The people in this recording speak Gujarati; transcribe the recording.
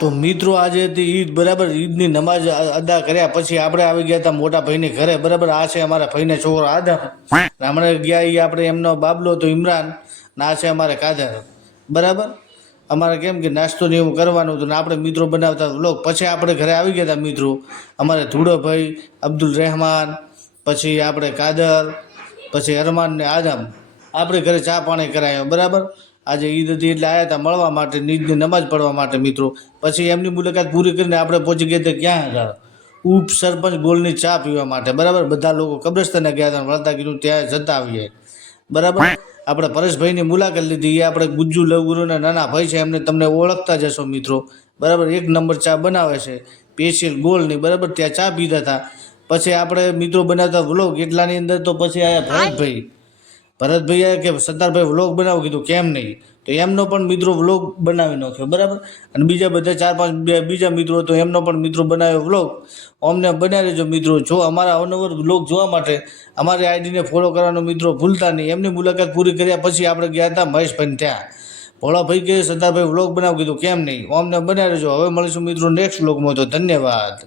તો મિત્રો આજે હતી ઈદ, બરાબર. ઈદની નમાજ અદા કર્યા પછી આપણે આવી ગયા હતા મોટા ભાઈને ઘરે, બરાબર. આ છે અમારા ભાઈને છોકરો આદમ, હમણાં ગયા એ આપણે એમનો બાબલો તો ઇમરાન, ના છે અમારે કાદર, બરાબર. અમારે કેમ કે નાસ્તો ને એવું કરવાનું હતું ને આપણે મિત્રો બનાવતા વ્લોગ. પછી આપણે ઘરે આવી ગયા હતા મિત્રો, અમારે ધૂળોભાઈ, અબ્દુલ રહેમાન, પછી આપણે કાદર, પછી અરમાન ને આદમ, આપણે ઘરે ચા પાણી કરાયો, બરાબર. આજે ઈદ હતી એટલે આવ્યા હતા મળવા માટે, ઈદની નમાજ પડવા માટે મિત્રો. પછી એમની મુલાકાત પૂરી કરીને આપણે પહોંચી ગયા હતા ક્યાં હતા, ઉપ સરપંચ ગોળની ચા પીવા માટે, બરાબર. બધા લોકો કબ્રસ્તાને ગયા હતા, વળતા કીધું ત્યાં જતા આવીએ, બરાબર. આપણે પરેશભાઈની મુલાકાત લીધી, એ આપણે ગુજ્જુ લવગુરુના નાના ભાઈ છે, એમને તમને ઓળખતા જશો મિત્રો, બરાબર. એક નંબર ચા બનાવે છે, સ્પેશિયલ ગોળની, બરાબર. ત્યાં ચા પીધા હતા. પછી આપણે મિત્રો બનાવતા વ્લોગ એટલાની અંદર તો પછી આયા ભરતભાઈએ કે સરદારભાઈ વ્લોગ બનાવો, કીધું કેમ નહીં, તો એમનો પણ મિત્રો વ્લોગ બનાવી નાખ્યો, બરાબર. અને બીજા બધા 4-5 બીજા મિત્રો તો એમનો પણ મિત્રો બનાવ્યો વ્લોગ. અમને બનાવી લેજો મિત્રો. જો અમારા અવનવર વ્લોગ જોવા માટે અમારી આઈડીને ફોલો કરવાનો મિત્રો ભૂલતા નહીં. એમની મુલાકાત પૂરી કર્યા પછી આપણે ગયા હતા મહેશભાઈને ત્યાં. ભોળાભાઈ કે સરદારભાઈ વ્લોગ બનાવો, કીધું કેમ નહીં, અમને બનાવી લેજો. હવે મળીશું મિત્રો નેક્સ્ટ વ્લોગમાં, તો ધન્યવાદ.